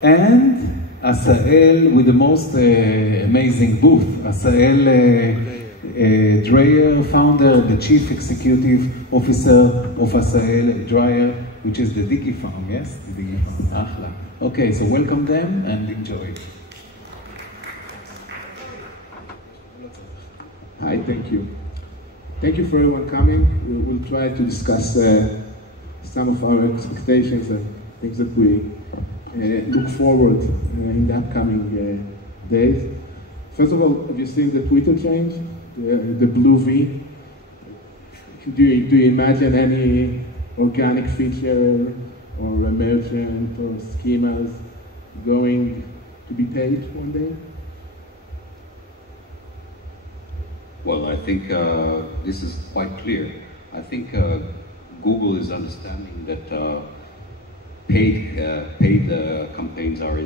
And Asael with the most amazing booth. Asael Dreyer, founder, the Chief Executive Officer of Asael Dreyer, which is the Digipharm, yes? The Digipharm. Ahla. Okay, so welcome them and enjoy. Hi, thank you. Thank you for everyone coming. We'll try to discuss some of our expectations and things that we look forward in the upcoming days. First of all, have you seen the Twitter change? The blue V? Do you imagine any organic feature or emergent or schemas going to be paid one day? Well, I think this is quite clear. I think Google is understanding that paid campaigns are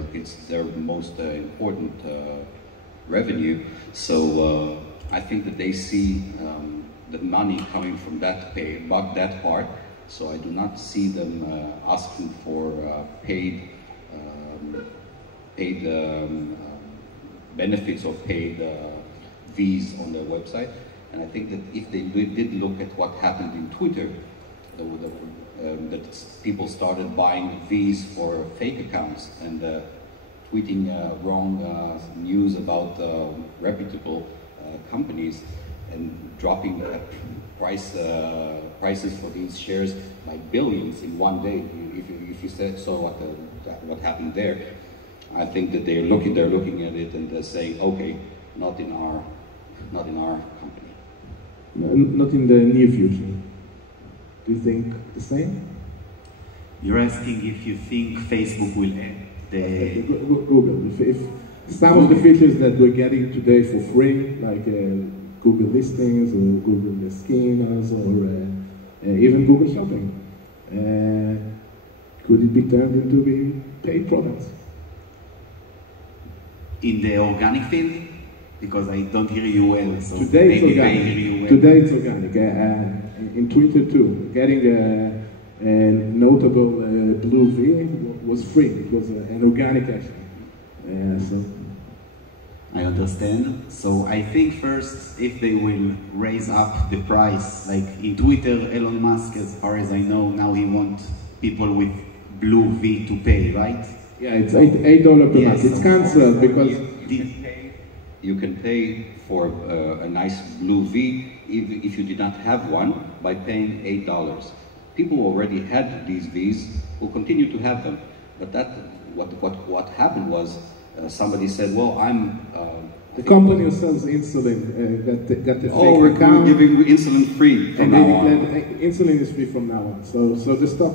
their most important revenue. So I think that they see the money coming from that part. So I do not see them asking for paid benefits or paid V's on their website. And I think that if they did look at what happened in Twitter, that people started buying V's for fake accounts and tweeting wrong news about reputable companies and dropping the prices for these shares by billions in one day. If you saw what happened there, I think that they're looking at it and they're saying, okay, not in our company. Not in the near future. Do you think the same? You're asking if you think Facebook will end the... Google. If some of the features that we're getting today for free, like Google listings or Google schemas or even Google Shopping, could it be turned into paid products? In the organic field? Because I don't hear you well, so today maybe it's organic. I hear you well. Today it's organic. In Twitter too, getting a notable blue V was free. It was an organic action. So I understand. So I think first, if they will raise up the price, like in Twitter, Elon Musk, as far as I know, now he wants people with blue V to pay, right? Yeah, it's $8 per month. It's cancelled because you can pay for a nice blue V if you did not have one by paying $8. People who already had these Vs will continue to have them. But what happened was somebody said, well, I'm... the company who sells insulin got the fake we're account. Giving insulin free from now on. Insulin is free from now on. So the stock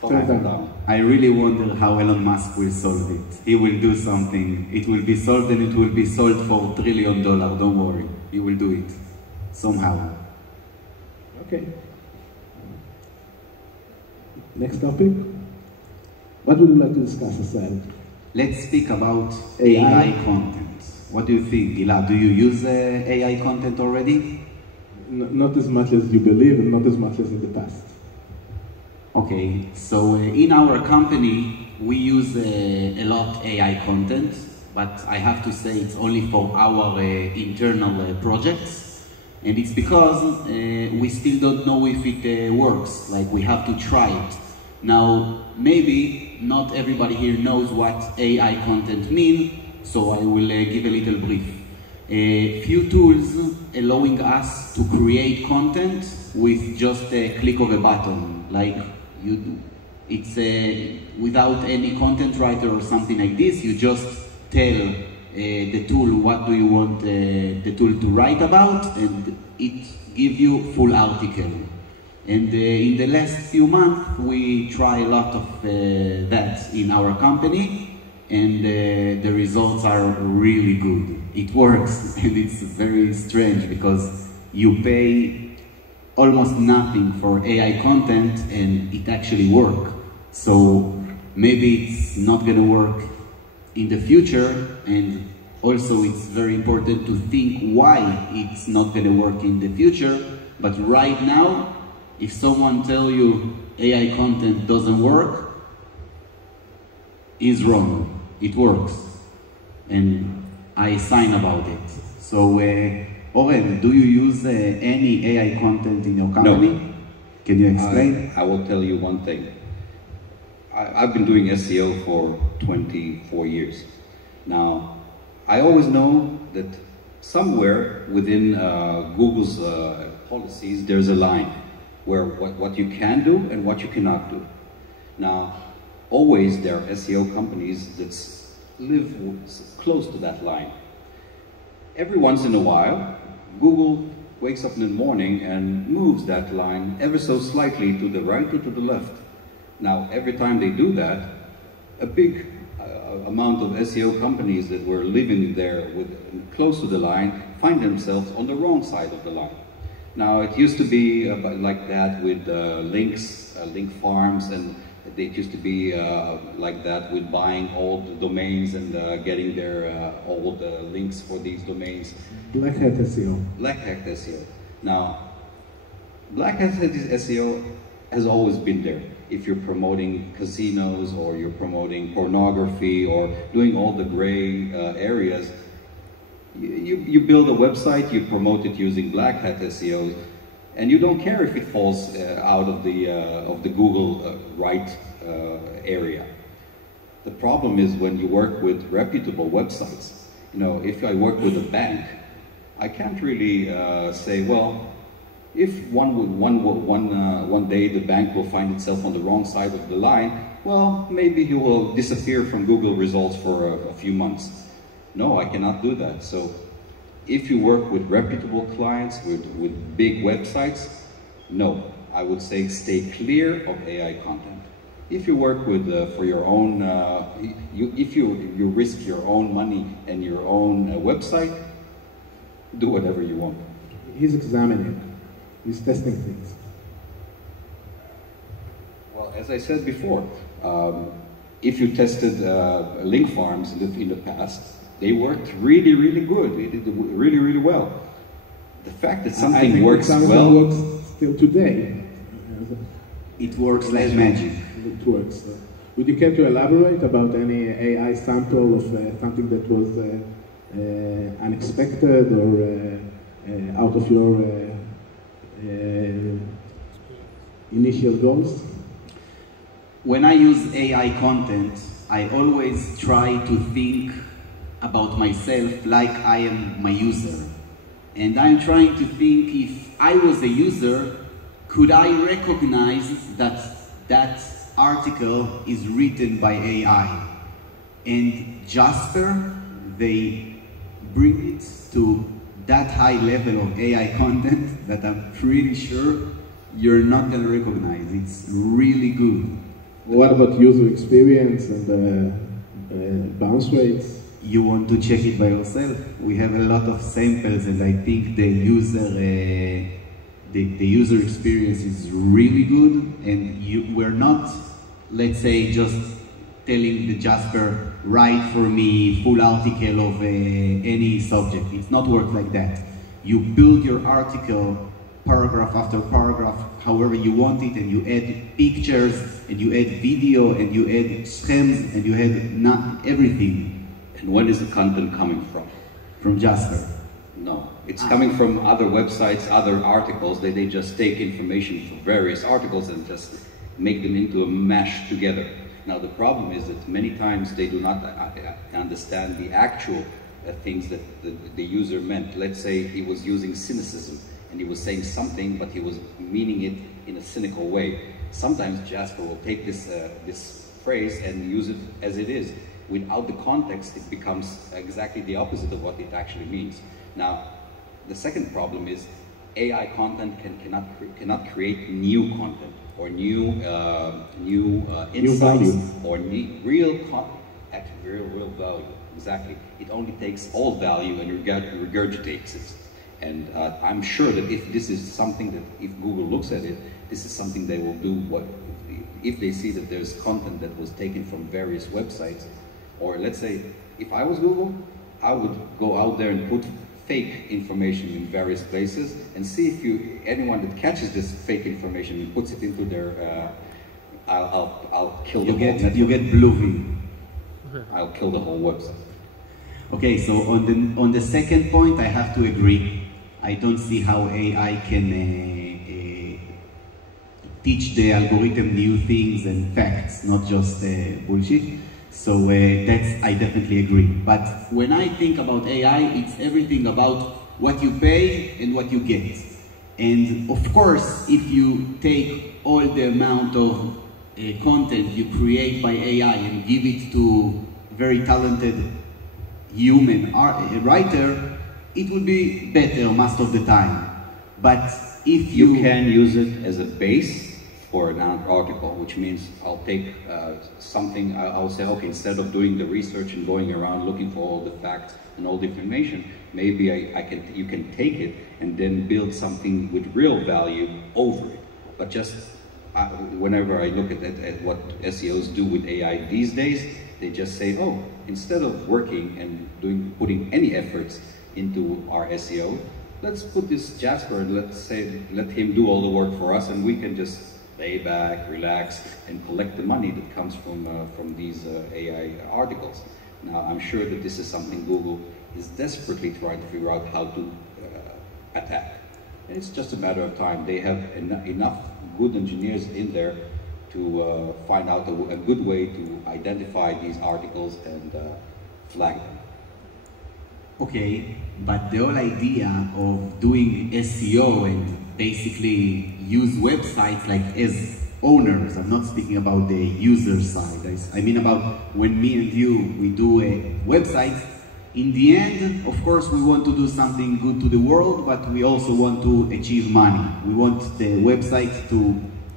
turned down. I really wonder how Elon Musk will solve it. He will do something. It will be solved and it will be sold for $1 trillion. Don't worry. He will do it. Somehow. Okay. Next topic. What would you like to discuss, Asael? Let's speak about AI content. What do you think, Gilad? Do you use AI content already? Not as much as you believe and not as much as in the past. Okay, so in our company, we use a lot AI content, but I have to say it's only for our internal projects. And it's because we still don't know if it works, like we have to try it. Now, maybe not everybody here knows what AI content means, so I will give a little brief. A few tools allowing us to create content with just a click of a button, like it's without any content writer or something like this. You just tell the tool what do you want the tool to write about, and it gives you full article. And in the last few months, we try a lot of that in our company, and the results are really good. It works, and it's very strange because you pay almost nothing for AI content and it actually works. So maybe it's not going to work in the future, and also it's very important to think why it's not going to work in the future. But right now, if someone tells you AI content doesn't work, is wrong. It works. And I sign about it. So, Oren, do you use any AI content in your company? No. Can you explain? I will tell you one thing. I've been doing SEO for 24 years. Now, I always know that somewhere within Google's policies, there's a line where what you can do and what you cannot do. Now, always there are SEO companies that live close to that line. Every once in a while, Google wakes up in the morning and moves that line ever so slightly to the right or to the left. Now, every time they do that, a big amount of SEO companies that were living there close to the line find themselves on the wrong side of the line. Now, it used to be like that with links, link farms, and it used to be like that with buying old domains and getting their old links for these domains. Black hat SEO. Black hat SEO. Now, black hat SEO has always been there. If you're promoting casinos or you're promoting pornography or doing all the gray areas, you build a website, you promote it using black hat SEO, and you don't care if it falls out of the Google right area. The problem is when you work with reputable websites. You know, if I work with a bank, I can't really say, well, if one day the bank will find itself on the wrong side of the line, well, maybe he will disappear from Google results for a few months. No, I cannot do that. So if you work with reputable clients, with big websites, no, I would say stay clear of AI content. If you work with for your own, if you risk your own money and your own website, do whatever you want. He's examining. He's testing things. Well, as I said before, if you tested link farms in the past, they worked really, really good. They did really, really well. The fact that something works well works still today. It works like magic. It works. Would you care to elaborate about any AI sample of something that was unexpected or out of your initial goals? When I use AI content, I always try to think about myself like I am my user. And I'm trying to think, if I was a user, could I recognize that that article is written by AI? And Jasper, they bring it to that high level of AI content that I'm pretty sure you're not going to recognize. It's really good. What about user experience and bounce rates? You want to check it by yourself. We have a lot of samples, and I think the user experience is really good. And we're not, let's say, just telling the Jasper, write for me full article of any subject. It's not work like that. You build your article paragraph after paragraph, however you want it, and you add pictures, and you add video, and you add schemes, and you add not everything. And when is the content coming from? From Jasper. No, it's coming from other websites, other articles. They just take information from various articles and just make them into a mash together. Now the problem is that many times they do not understand the actual things that the user meant. Let's say he was using cynicism and he was saying something, but he was meaning it in a cynical way. Sometimes Jasper will take this phrase and use it as it is. Without the context, it becomes exactly the opposite of what it actually means. Now, the second problem is AI content cannot create new content or new insights or real value. Exactly. It only takes old value and regurgitates it. And I'm sure that if this is something that, if Google looks at it, this is something they will do. If they see that there's content that was taken from various websites, or let's say, if I was Google, I would go out there and put fake information in various places and see if anyone that catches this fake information and puts it into their, I'll kill the whole network. You get blue V. I'll kill the whole website. Okay, so on the second point, I have to agree. I don't see how AI can teach the algorithm new things and facts, not just bullshit. So I definitely agree. But when I think about AI, it's everything about what you pay and what you get. And of course, if you take all the amount of content you create by AI and give it to very talented human writer, it will be better most of the time. But if you can use it as a base for an article, which means I'll take something, I'll say, okay, instead of doing the research and going around looking for all the facts and all the information, maybe you can take it and then build something with real value over it. But just whenever I look at what SEOs do with AI these days, they just say, oh, instead of working and putting any efforts into our SEO, let's put this Jasper and let him do all the work for us, and we can just lay back, relax, and collect the money that comes from these AI articles. Now, I'm sure that this is something Google is desperately trying to figure out how to attack. And it's just a matter of time. They have enough good engineers in there to find out a good way to identify these articles and flag them. Okay, but the whole idea of doing SEO and basically use websites like as owners, I'm not speaking about the user side, I mean about when me and you, we do a website, in the end, of course, we want to do something good to the world, but we also want to achieve money. We want the website to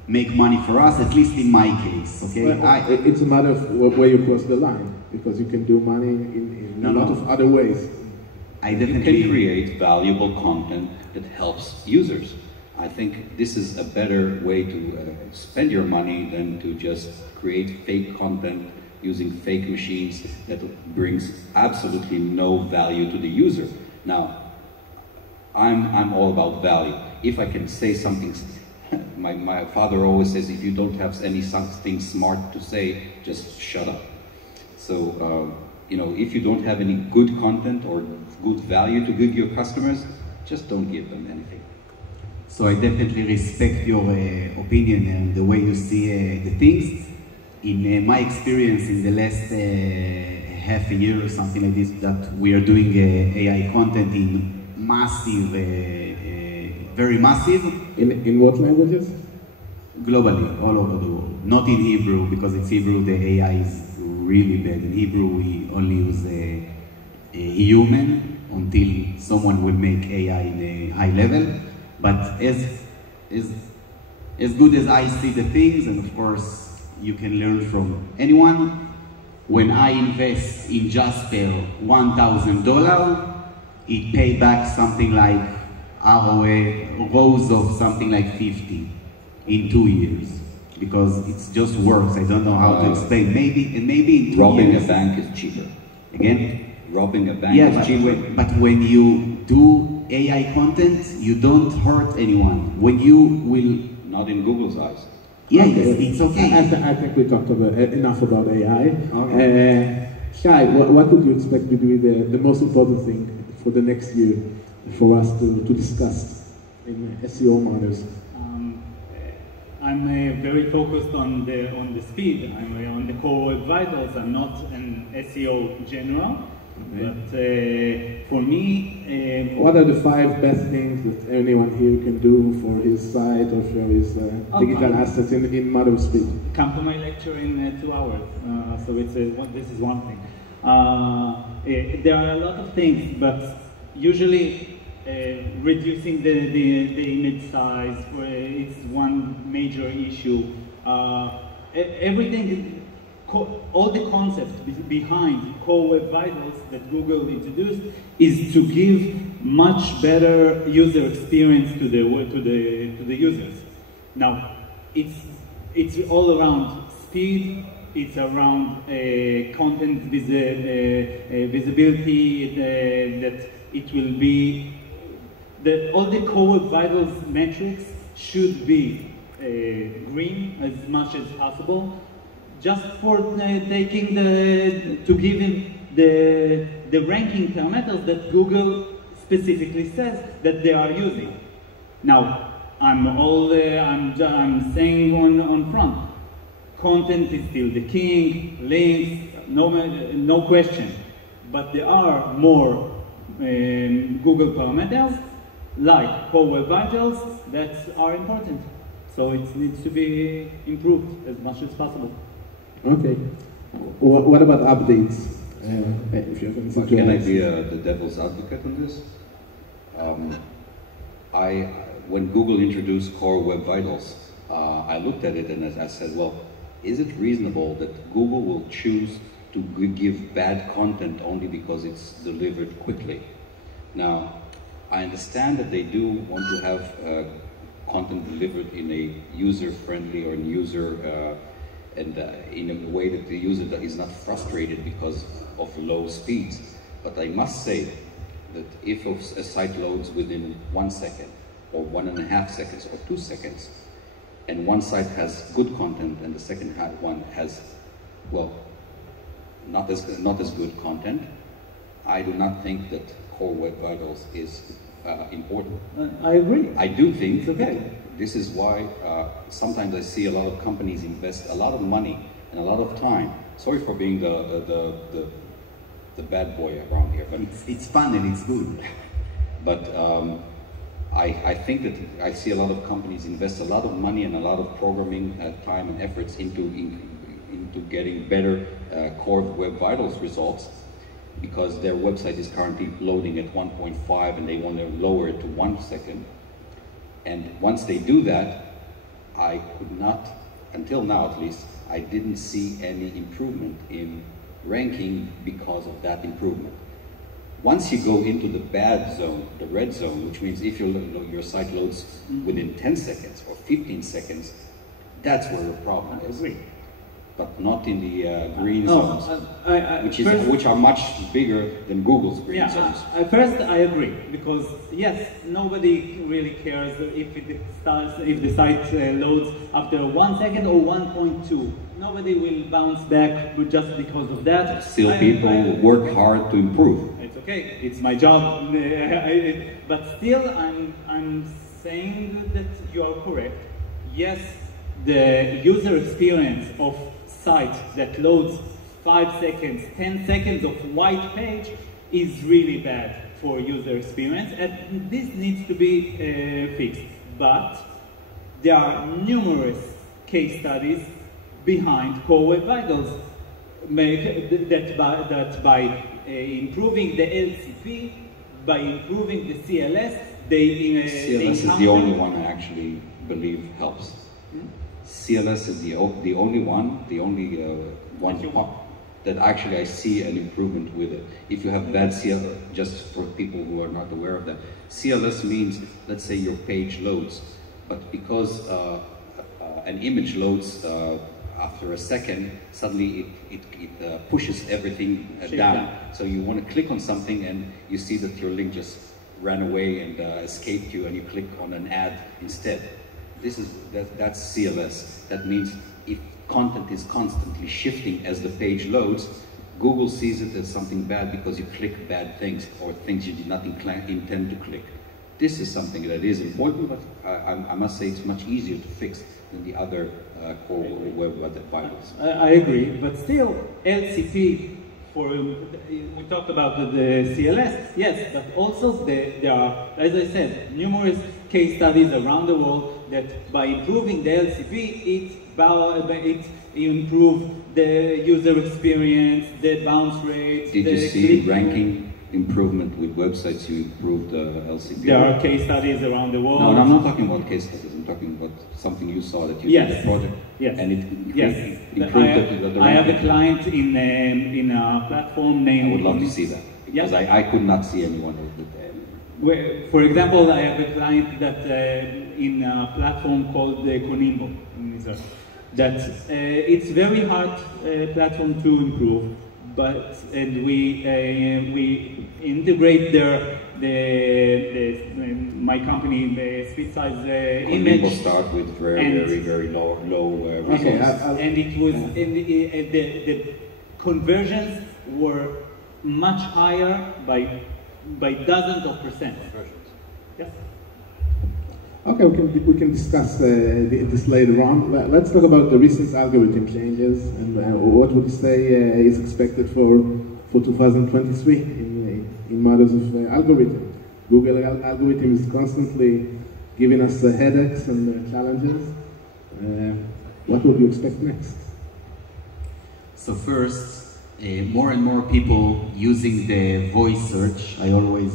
make money for us, at least in my case, okay? Well, it's a matter of where you cross the line, because you can do money in a lot of other ways. You can create valuable content that helps users. I think this is a better way to spend your money than to just create fake content using fake machines that brings absolutely no value to the user. Now, I'm all about value. If I can say something, my father always says, if you don't have something smart to say, just shut up. So, you know, if you don't have any good content or good value to give your customers, just don't give them anything. So I definitely respect your opinion and the way you see the things. In my experience in the last half a year or something like this, that we are doing AI content in massive, very massive. In what languages? Globally, all over the world. Not in Hebrew, because it's Hebrew, the AI is really bad. In Hebrew, we only use a human until someone will make AI in a high level. But as good as I see the things, and of course, you can learn from anyone. When I invest in Jasper $1,000, it pay back something like rows of something like 50 in 2 years, because it just works. I don't know how to explain. Maybe in 2 years. Robbing a bank is cheaper. Again? Robbing a bank is cheaper. But when you do AI content, you don't hurt anyone. When you will... Not in Google's eyes. Yeah, okay. It's okay. I think we talked enough about AI. Okay. Shay, what would you expect to be the most important thing for the next year for us to discuss in SEO matters? I'm very focused on the speed. I'm on the core vitals. I'm not an SEO general. Okay. But for me... what are the 5 best things that anyone here can do for his site or for his digital assets in matter of speed? Come to my lecture in 2 hours. So this is one thing. There are a lot of things, but usually reducing the image size, it's one major issue. Everything... all the concepts behind Core Web Vitals that Google introduced is to give much better user experience to the users. Now, it's all around speed. It's around content visibility. That it will be all the Core Web Vitals metrics should be green as much as possible. just for taking to give him the ranking parameters that Google specifically says that they are using. Now, I'm saying on front, content is still the king, links, no question. But there are more Google parameters, like core web vitals, that are important. So it needs to be improved as much as possible. Okay. What about updates? If you have anything to Can I add? be the devil's advocate on this? When Google introduced Core Web Vitals, I looked at it and I said, well, is it reasonable that Google will choose to give bad content only because it's delivered quickly? Now, I understand that they do want to have content delivered in a user-friendly or in a way that the user is not frustrated because of low speeds. But I must say that if a site loads within 1 second, or 1.5 seconds, or 2 seconds, and one site has good content and the second one has, well, not as good content, I do not think that Core Web Vitals is important. I agree. I do think It's okay. that this is why sometimes I see a lot of companies invest a lot of money and a lot of time. Sorry for being the bad boy around here, but It's fun and it's good. but I think that I see a lot of companies invest a lot of money and a lot of programming time and efforts into getting better Core Web Vitals results, because their website is currently loading at 1.5 and they want to lower it to 1 second. And once they do that, I could not, until now at least, I didn't see any improvement in ranking because of that improvement. Once you go into the bad zone, the red zone, which means if your site loads within 10 seconds or 15 seconds, that's where the problem is. But not in the green zones, which are much bigger than Google's green zones. First, I agree, because yes, nobody really cares if the site loads after 1 second or 1.2. Nobody will bounce back just because of that. Still, people work hard to improve. It's okay, it's my job, but still, I'm saying that you are correct. Yes, the user experience of site that loads 5 seconds, 10 seconds of white page is really bad for user experience, and this needs to be fixed. But there are numerous case studies behind Core Web Vitals that by improving the LCP, by improving the CLS, CLS is the only one I actually believe helps. CLS is the only one that actually I see an improvement with it. If you have bad CLS, just for people who are not aware of that, CLS means, let's say your page loads, but because an image loads after a second, suddenly it pushes everything down. So you want to click on something and you see that your link just ran away and escaped you, and you click on an ad instead. That's CLS. That means if content is constantly shifting as the page loads, Google sees it as something bad because you click bad things or things you did not intend to click. This is something that is important, but I must say it's much easier to fix than the other Core Web Vitals. I agree, but still, LCP, we talked about the CLS, yes, but also there are, as I said, numerous case studies around the world that by improving the LCP, it improves the user experience, the bounce rate. Did you see ranking improvement with websites you improved LCP? There are case studies around the world. No, I'm not talking about case studies. I'm talking about something you saw that you did a project. Yes. And it improved the I have a ranking. client in a platform named... I would love to see that, because Yes. I could not see anyone with that. For example, I have a client that in a platform called Konimbo in Israel. That it's very hard platform to improve, and we integrate my company split size image. People start with very low results. Okay, and it was the conversions were much higher by dozens of percent. Yes. Okay, we can discuss this later on. Let's talk about the recent algorithm changes and what would you say is expected for 2023 in matters of algorithm. Google algorithm is constantly giving us headaches and challenges. What would you expect next? So first, more and more people using the voice search. I always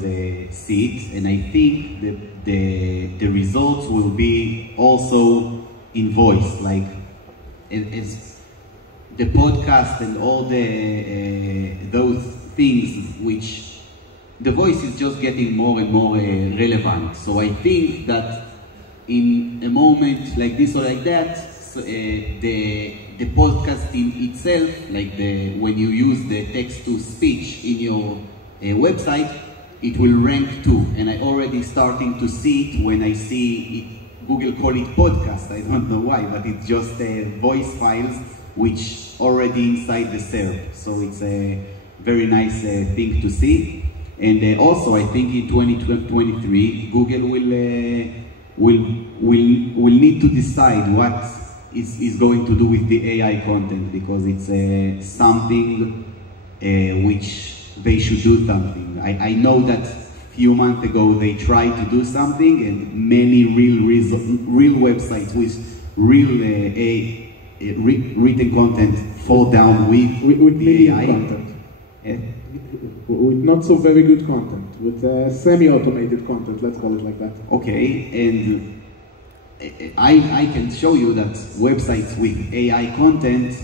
see it, and I think that the results will be also in voice, like it's the podcast and all those things which the voice is just getting more and more relevant. So I think that in a moment like this or like that, the podcast in itself, like when you use the text-to-speech in your website, it will rank too. And I already starting to see it when I see it, Google call it podcast. I don't know why, but it's just voice files which already inside the SERP. So it's a very nice thing to see. And also, I think in 2023, Google will need to decide what is going to do with the AI content, because it's something which they should do something. I know that a few months ago they tried to do something, and many real websites with real written content fall down with the AI. Content. With not so very good content, with semi-automated content, let's call it like that. Okay, and I can show you that websites with AI content,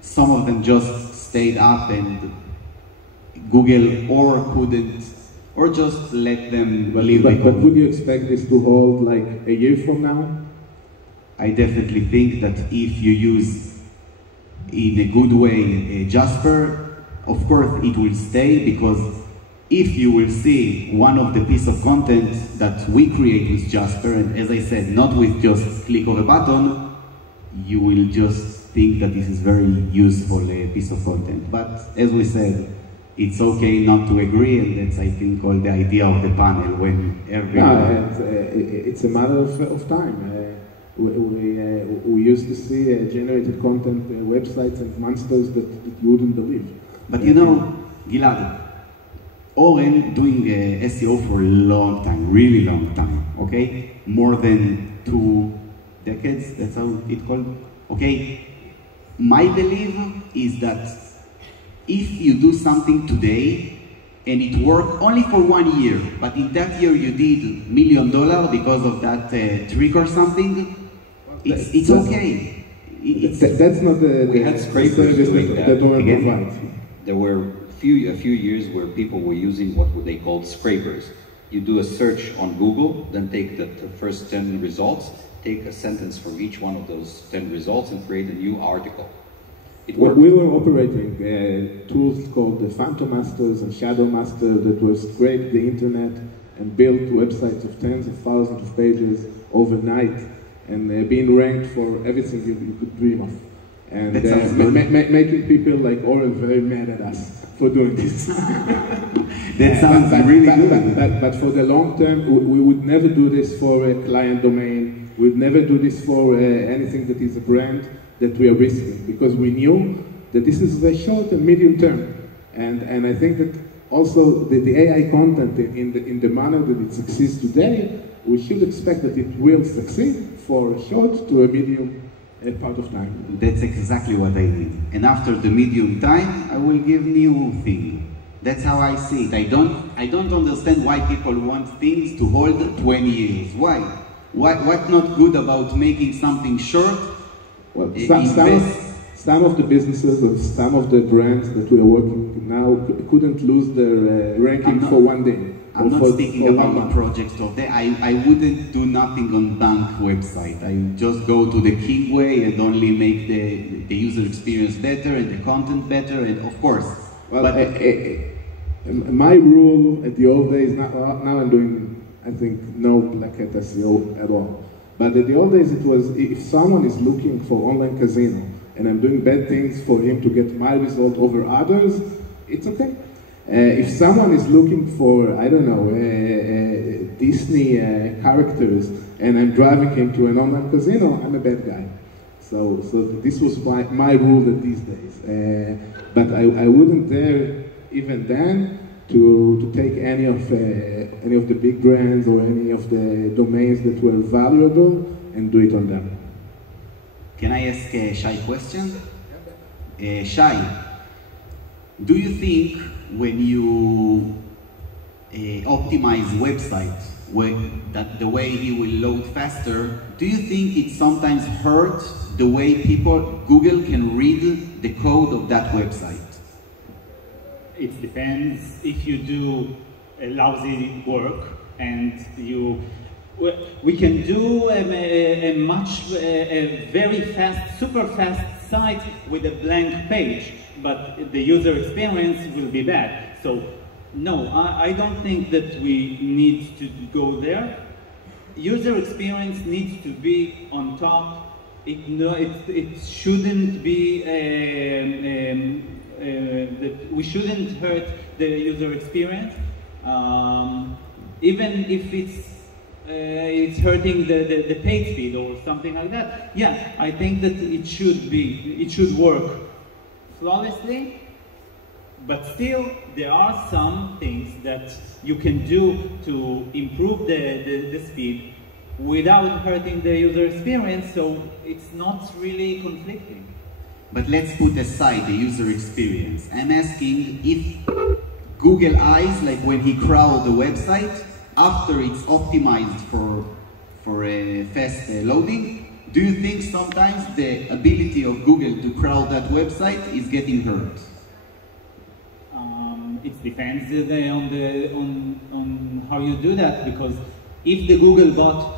some of them just stayed up and Google or couldn't, or just let them live. But would you expect this to hold like a year from now? I definitely think that if you use in a good way Jasper, of course it will stay, because if you will see one of the piece of content that we create with Jasper, and as I said, not with just click of a button, you will just think that this is very useful piece of content. But as we said, it's okay not to agree, and that's, I think, all the idea of the panel, when everyone... it's a matter of time. We used to see generated content websites and monsters that you wouldn't believe. But you know, Gilad, Oren doing SEO for a long time, really long time, okay? More than 2 decades, that's how it's called, okay? My belief is that if you do something today and it worked only for 1 year, but in that year you did $1 million because of that trick or something, it's okay. That's not we had scrapers doing that Oren provides. There were a few years where people were using what they called scrapers. You do a search on Google, then take the first 10 results, take a sentence from each one of those 10 results and create a new article. We were operating tools called the Phantom Masters and Shadow Master that were scraped the internet and built websites of tens of thousands of pages overnight, and being ranked for everything you could dream of. And making people like Oren very mad at us for doing this. That sounds really good. But for the long term, we would never do this for a client domain. We would never do this for anything that is a brand that we are risking, because we knew that this is a short and medium term. And I think that also the AI content in the manner that it succeeds today, we should expect that it will succeed for a short to a medium part of time. That's exactly what I need. And after the medium time, I will give new thing. That's how I see it. I don't understand why people want things to hold 20 years. Why? What's not good about making something short? Well, some of the businesses and some of the brands that we are working now couldn't lose their ranking for 1 day. I'm not speaking about the projects of that. I wouldn't do nothing on bank website. I just go to the king way and only make the user experience better and the content better. And of course, Well, my rule at the old days, now I'm doing, I think, no black hat SEO at all. But at the old days, it was if someone is looking for online casino and I'm doing bad things for him to get my result over others, it's okay. If someone is looking for, I don't know, Disney characters and I'm driving him to an online casino, I'm a bad guy. So this was my rule at these days. But I wouldn't dare, even then, to take any of the big brands or any of the domains that were valuable and do it on them. Can I ask a shy question? Shay, do you think when you optimize websites, that the way he will load faster, do you think it sometimes hurts the way Google can read the code of that website? It depends if you do a lousy work and we can do a very fast, super fast site with a blank page, but the user experience will be bad. So no, I don't think that we need to go there. User experience needs to be on top. It shouldn't be that we shouldn't hurt the user experience, even if it's hurting the page speed or something like that. Yeah, I think that it should work flawlessly, but still there are some things that you can do to improve the speed without hurting the user experience, so it's not really conflicting. But let's put aside the user experience. I'm asking if Google Eyes, like when he crawled the website, after it's optimized for a fast loading, do you think sometimes the ability of Google to crawl that website is getting hurt? It depends on how you do that, because if the Google bot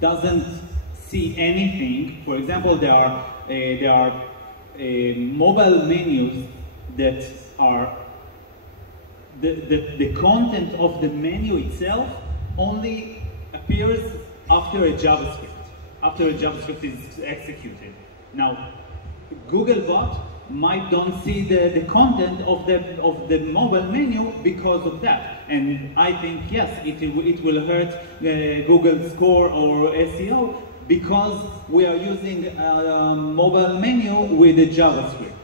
doesn't see anything, for example, there are mobile menus that are the content of the menu itself only appears after a JavaScript is executed. Now, Google bot might don't see the content of the mobile menu because of that, and I think yes, it will hurt Google score or SEO because we are using a mobile menu with a JavaScript.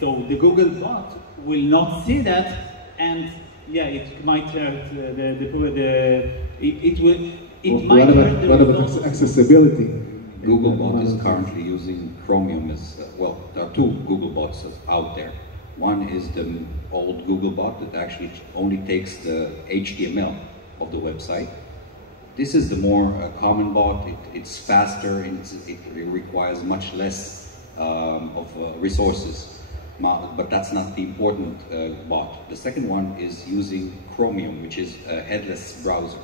So the Google bot will not see that, and yeah, it might hurt What about accessibility? Google bot is currently using Chromium as well. There are two Google bots out there. One is the old Google bot that actually only takes the HTML of the website. This is the more common bot. It's faster and it requires much less of resources. But that's not the important bot. The second one is using Chromium, which is a headless browser.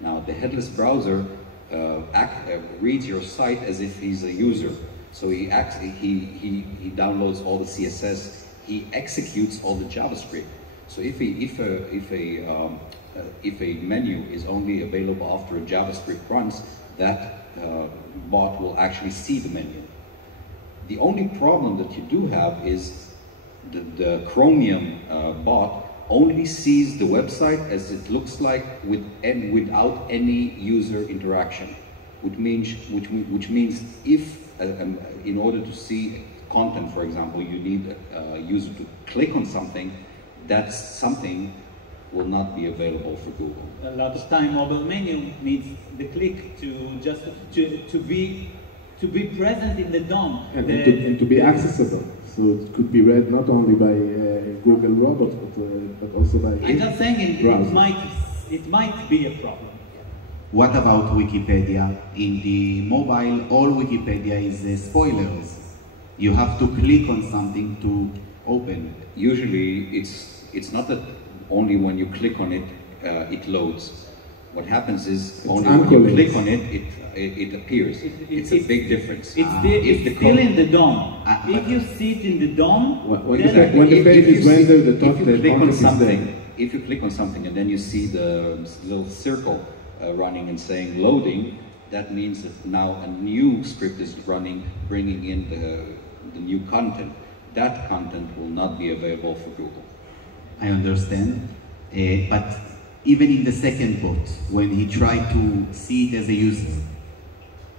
Now, the headless browser reads your site as if he's a user. So he downloads all the CSS, he executes all the JavaScript. So if a menu is only available after a JavaScript runs, that bot will actually see the menu. The only problem that you do have is the Chromium bot only sees the website as it looks like without any user interaction, which means if in order to see content, for example, you need a user to click on something, that something will not be available for Google. A lot of time, mobile menu needs the click to be present in the DOM and to be accessible. So it could be read not only by Google robots, but also by I'm not saying it might be a problem. What about Wikipedia? In the mobile, all Wikipedia is spoilers. You have to click on something to open. Usually, it's not that only when you click on it, it loads. what happens is It's only when you uncorrelated. click on it, it appears. It's a big difference. It's still in the DOM. If you see it in the DOM, When then the page is rendered, the top if you the click on content is there. something, if you click on something and then you see the little circle running and saying loading, that means that now a new script is running, bringing in the new content. That content will not be available for Google. I understand, but even in the second bot, when he tried to see it as a user.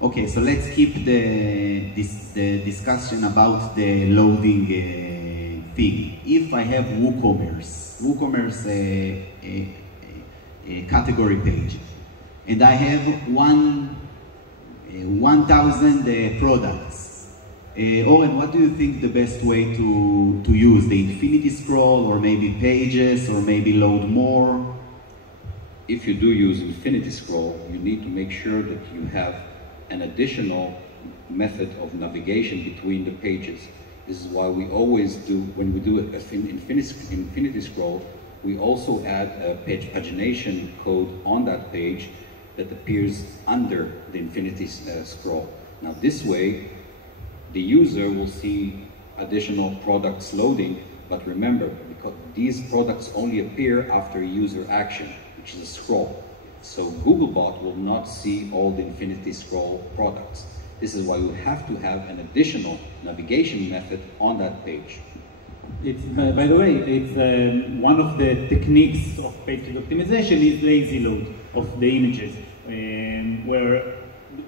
Okay, so let's keep the discussion about the loading thing. If I have WooCommerce category page, and I have 1,000 products, Oren, what do you think the best way to use? The infinity scroll, or maybe pages, or maybe load more? If you do use infinity scroll, you need to make sure that you have an additional method of navigation between the pages. This is why we always do, when we do an infinity scroll, we also add a pagination code on that page that appears under the infinity scroll. Now this way, the user will see additional products loading, but remember, because these products only appear after a user action, which is a scroll. So Googlebot will not see all the infinity scroll products. This is why you have to have an additional navigation method on that page. it's, by the way, it's one of the techniques of page optimization is lazy load of the images, where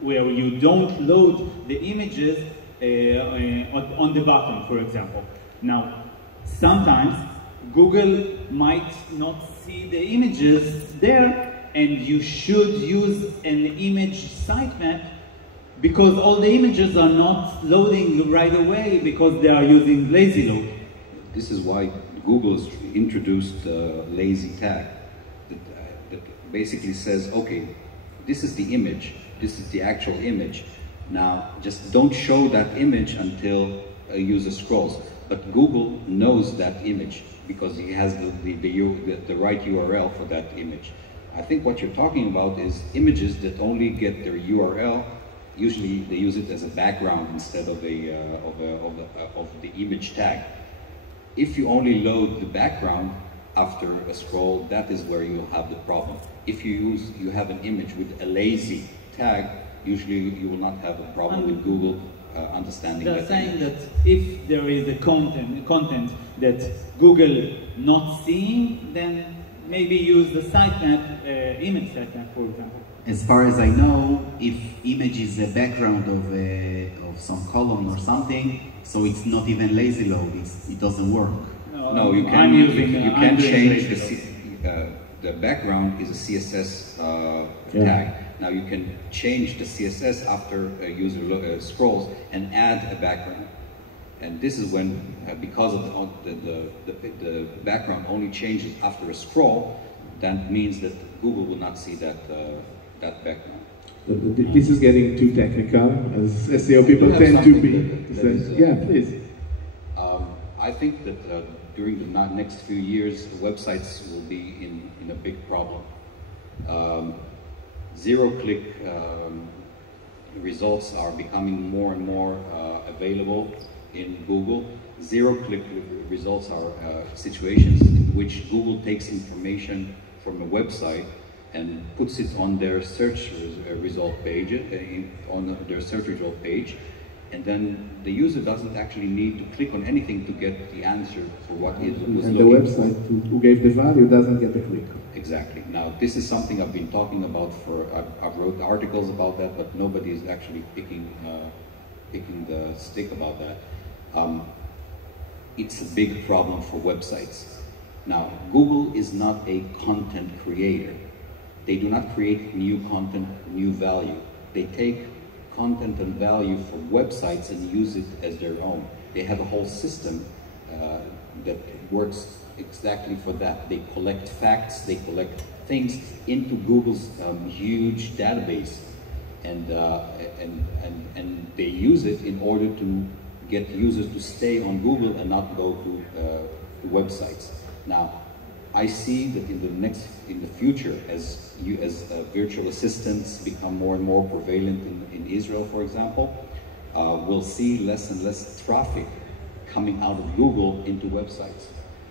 you don't load the images on the bottom, for example. Now, sometimes Google might not see the images there, and you should use an image sitemap because all the images are not loading right away because they are using lazy load. This is why Google has introduced a lazy tag that basically says, okay, this is the image, this is the actual image. Now, just don't show that image until a user scrolls. But Google knows that image because he has the right URL for that image. I think what you're talking about is images that only get their URL. Usually they use it as a background instead of the image tag. If you only load the background after a scroll, that is where you'll have the problem. If you have an image with a lazy tag, usually you will not have a problem with Google understanding that. They're saying that if there is a content that Google not seeing, then maybe use the sitemap, image sitemap, for example. As far as I know, if image is a background of some column or something, so it's not even lazy load, it doesn't work. No, you can change the background is a CSS tag. Now you can change the CSS after a user scrolls and add a background. And this is when, because of the background only changes after a scroll, that means that Google will not see that background. This is getting too technical, as SEO people tend to be. Yeah, please. I think that during the next few years, the websites will be in a big problem. Zero-click results are becoming more and more available in Google. Zero-click results are situations in which Google takes information from a website and puts it on their search result page, and then the user doesn't actually need to click on anything to get the answer for what he was looking for. And the website who gave the value doesn't get the click. Exactly. Now, this is something I've been talking about I've wrote articles about that, but nobody is actually picking the stick about that. It's a big problem for websites. Now, Google is not a content creator. They do not create new content, new value. They take content and value from websites and use it as their own. They have a whole system that works exactly for that. They collect facts, they collect things into Google's huge database, and they use it in order to get users to stay on Google and not go to websites. Now, I see that in the future, as virtual assistants become more and more prevalent in Israel, for example, we'll see less and less traffic coming out of Google into websites,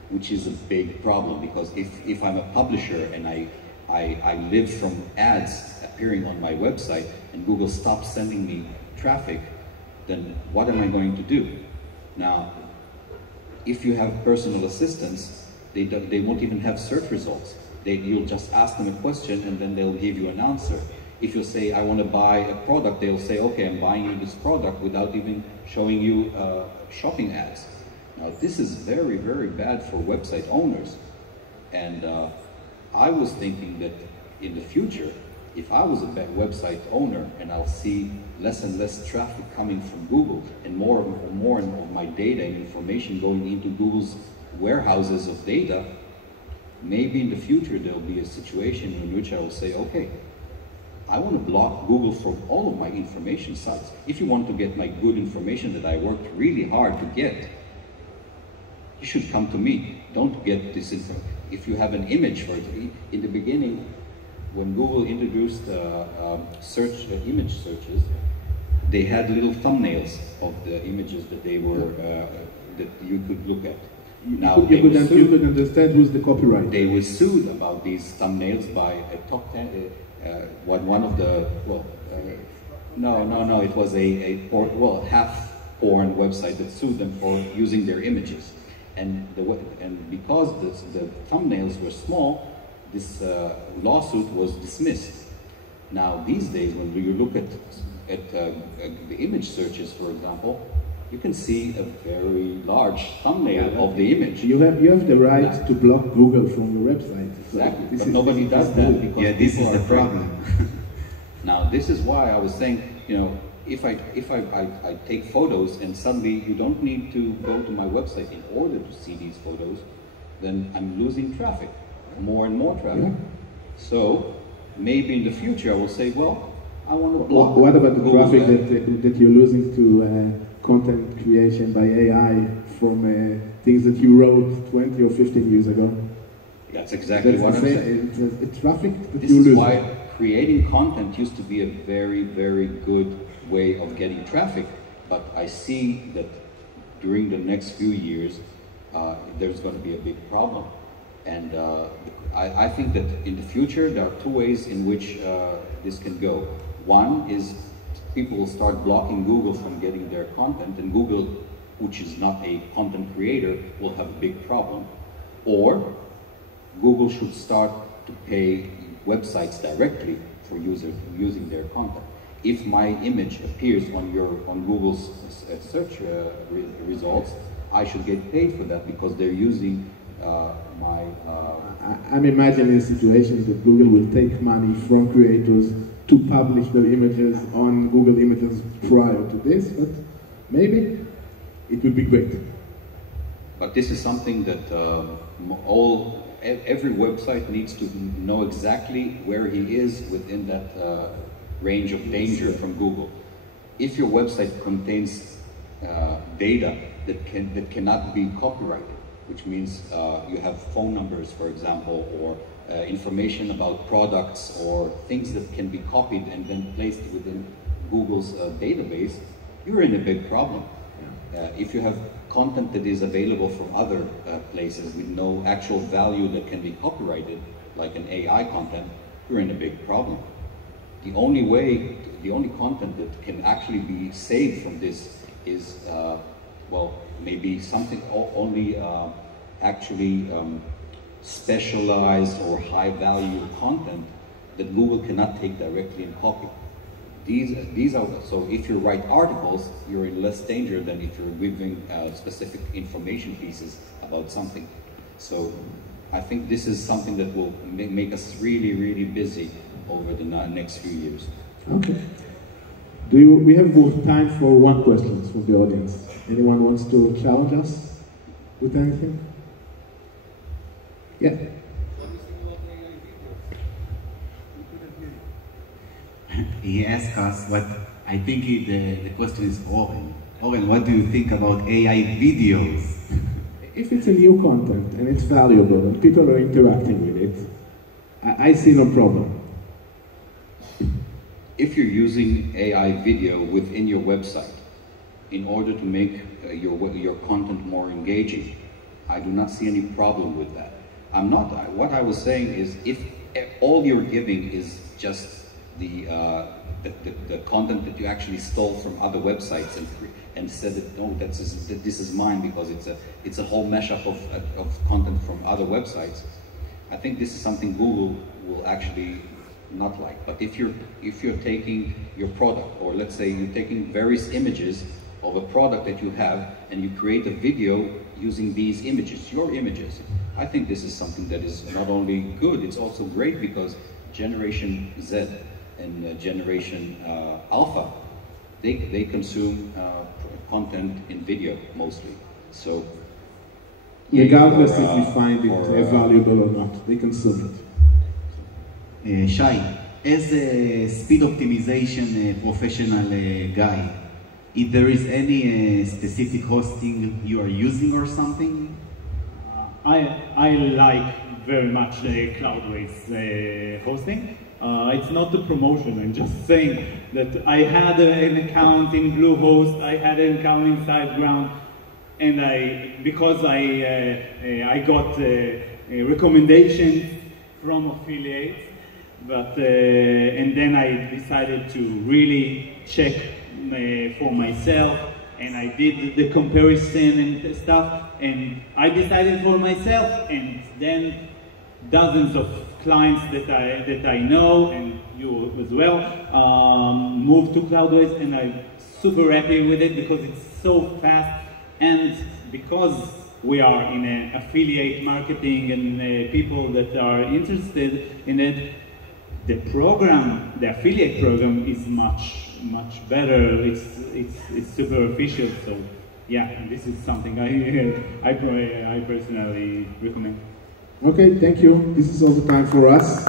which is a big problem, because if I'm a publisher and I live from ads appearing on my website and Google stops sending me traffic, then what am I going to do? Now, if you have personal assistants, they won't even have search results. You'll just ask them a question and then they'll give you an answer. If you say, I want to buy a product, they'll say, okay, I'm buying you this product without even showing you shopping ads. Now, this is very, very bad for website owners. And I was thinking that in the future, if I was a website owner and I'll see less and less traffic coming from Google and more of my data and information going into Google's warehouses of data, maybe in the future there'll be a situation in which I will say, okay, I want to block Google from all of my information sites. If you want to get my good information that I worked really hard to get, you should come to me. Don't get this info. If you have an image for it, in the beginning, when Google introduced image searches, they had little thumbnails of the images that they were that you could look at. Now you could understand who's the copyright. They were sued about these thumbnails by a top 10. One of the no, it was a half porn website that sued them for using their images, and because the thumbnails were small, this lawsuit was dismissed. Now these days, when you look at the image searches, for example, you can see a very large thumbnail of the image. You have the right to block Google from your website. Exactly, but nobody does that because this is the problem. Now, this is why I was saying, you know, if I take photos and suddenly you don't need to go to my website in order to see these photos, then I'm losing traffic, more and more traffic. Yeah. So maybe in the future I will say, well, I want to block. What about the traffic that you're losing to content creation by AI from things that you wrote 20 or 15 years ago? That's exactly what I'm saying. It's traffic that this you lose. This is why creating content used to be a very, very good way of getting traffic, but I see that during the next few years, there's going to be a big problem. And I think that in the future, there are two ways in which this can go. One is people will start blocking Google from getting their content, and Google, which is not a content creator, will have a big problem. Or Google should start to pay websites directly for users using their content. If my image appears on Google's search results, I should get paid for that because they're using my... I'm imagining situations that Google will take money from creators to publish their images on Google Images prior to this, but maybe it would be great. But this is something that every website needs to know exactly where he is within that range of danger from Google. If your website contains data that cannot be copyrighted, which means you have phone numbers, for example, or information about products or things that can be copied and then placed within Google's database, you're in a big problem. If you have content that is available from other places with no actual value that can be copyrighted, like an AI content, you're in a big problem. The only content that can actually be saved from this is, well, maybe something only actually specialized or high-value content that Google cannot take directly and copy. These are, so if you write articles, you're in less danger than if you're giving specific information pieces about something. So I think this is something that will make us really, really busy over the next few years. Okay. We have time for one question from the audience. Anyone wants to challenge us with anything? Yeah. He asked us what, I think the question is Oren. Oren, what do you think about AI videos? if it's a new content and it's valuable and people are interacting with it, I see no problem. If you're using AI video within your website in order to make your content more engaging, I do not see any problem with that. What I was saying is, if all you're giving is just the content that you actually stole from other websites and said that, no, this is mine because it's a whole mashup of content from other websites, I think this is something Google will actually not like. But if you're taking your product, or let's say you're taking various images of a product that you have and you create a video using these images, your images, I think this is something that is not only good, it's also great, because Generation Z and Generation Alpha, they consume content in video mostly. So regardless if you find it valuable or not, they consume it. Shay, as a speed optimization professional guy, if there is any specific hosting you are using or something? I like very much Cloudways hosting. It's not a promotion, I'm just saying that I had an account in Bluehost, I had an account in SiteGround, and because I got recommendations from affiliates, but and then I decided to really check for myself, and I did the comparison and stuff, and I decided for myself, and then dozens of clients that I know, and you as well, moved to Cloudways, and I'm super happy with it because it's so fast, and because we are in affiliate marketing and people that are interested in it, the affiliate program is much better. It's super efficient. So yeah, this is something I personally recommend. Okay, thank you. This is all the time for us.